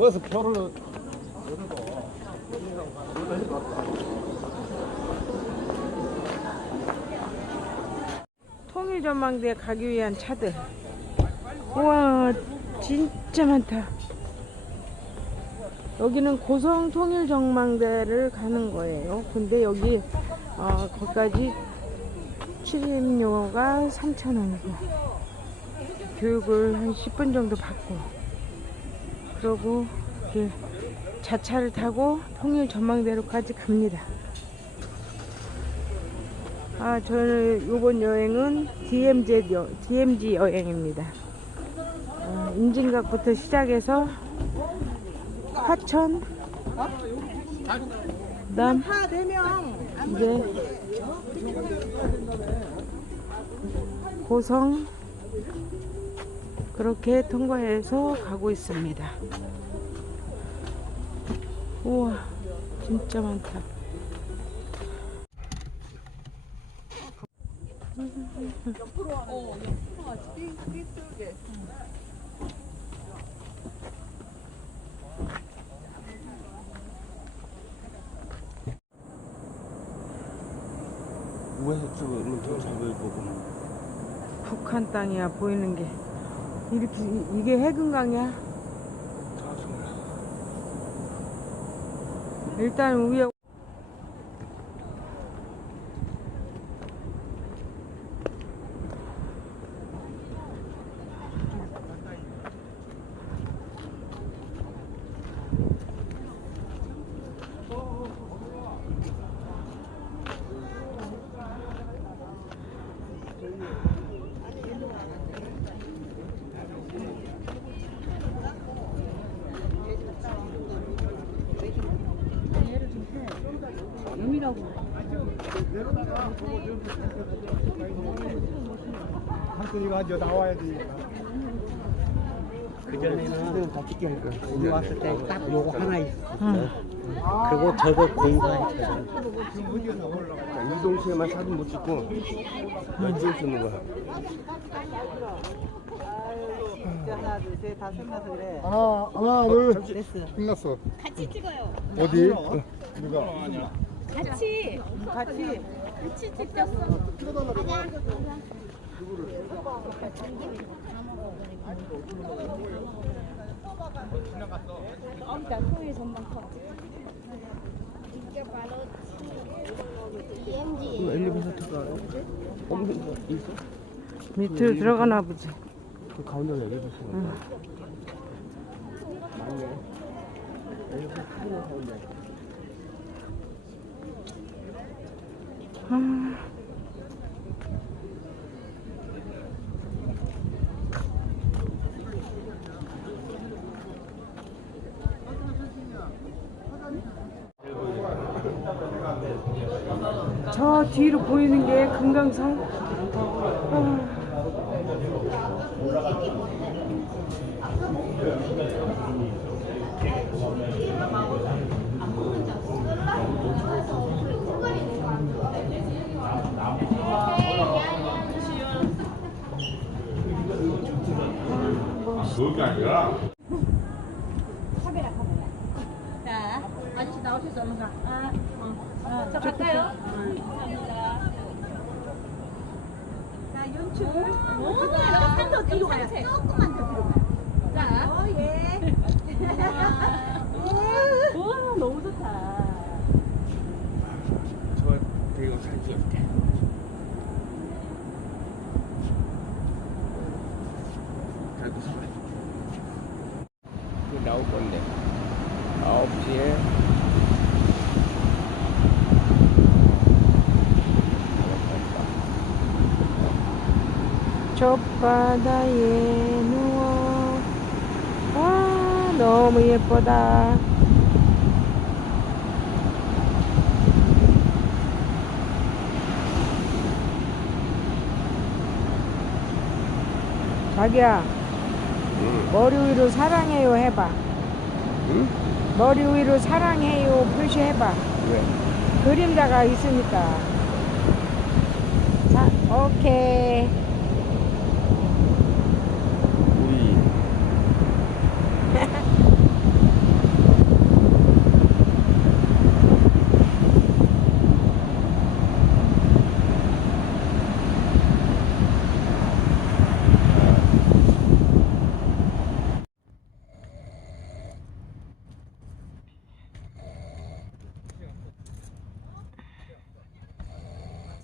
그래서 표를 통일전망대에 가기 위한 차들. 우와, 진짜 많다. 여기는 고성 통일전망대를 가는 거예요. 근데 여기, 어, 거기까지 출입료가 3,000원이고, 교육을 한 10분 정도 받고, 그러고, 이렇게 자차를 타고 통일 전망대로까지 갑니다. 아, 저는 이번 여행은 DMZ, 여, DMZ 여행입니다. 어, 임진각부터 시작해서 화천, 그다음 이제 고성 그렇게 통과해서 가고 있습니다. 우와, 진짜 많다. 위에서 찍으면 더잘 보일 거고. 북한 땅이야 보이는 게 이렇게 이- 이게 해금강이야? 일단 위에 한순이가 이제 나와야 돼. 그전에는 다 찍게 할 거야. 우리 왔을 때 딱 요거 하나 있어. 응. 그리고 저거. 자, 이 동시에만 사진 못 찍고 수 있는 거야. 하나, 둘, 셋, 다 끝나서 그래. 하나, 하나, 둘. 됐어. 끝났어. 같이 찍어요. 어디? 누가? 같이 같이. 같이 찍혔어. 그러니까 소위 전방 커. 이거 엘리베이터 타가 없는 거 있어? 밑으로 들어가나 보지 그 가운데 엘리베이터가 있어. 맞네. 엘리베이터 타는 가운데. 아, 저 뒤로 보이는 게 금강산 아. 자, 아저씨 나오셔서 얼른 가. 아, 어. 어, 저 갈까요? 감사합니다. 자, 연출. 조금만 더 뒤로 가요. 조금만 더 뒤로 가요. 자. 어, 예. 우와, 너무 좋다. 저 대형 사진 찍을게. 잘 보세요. 이거 나올 건데. 9시에 저 바다에 누워 아 너무 예쁘다 자기야 응. 머리 위로 사랑해요 해봐 응? 머리 위로 사랑해요 표시해봐 왜? 그림자가 있으니까 자 오케이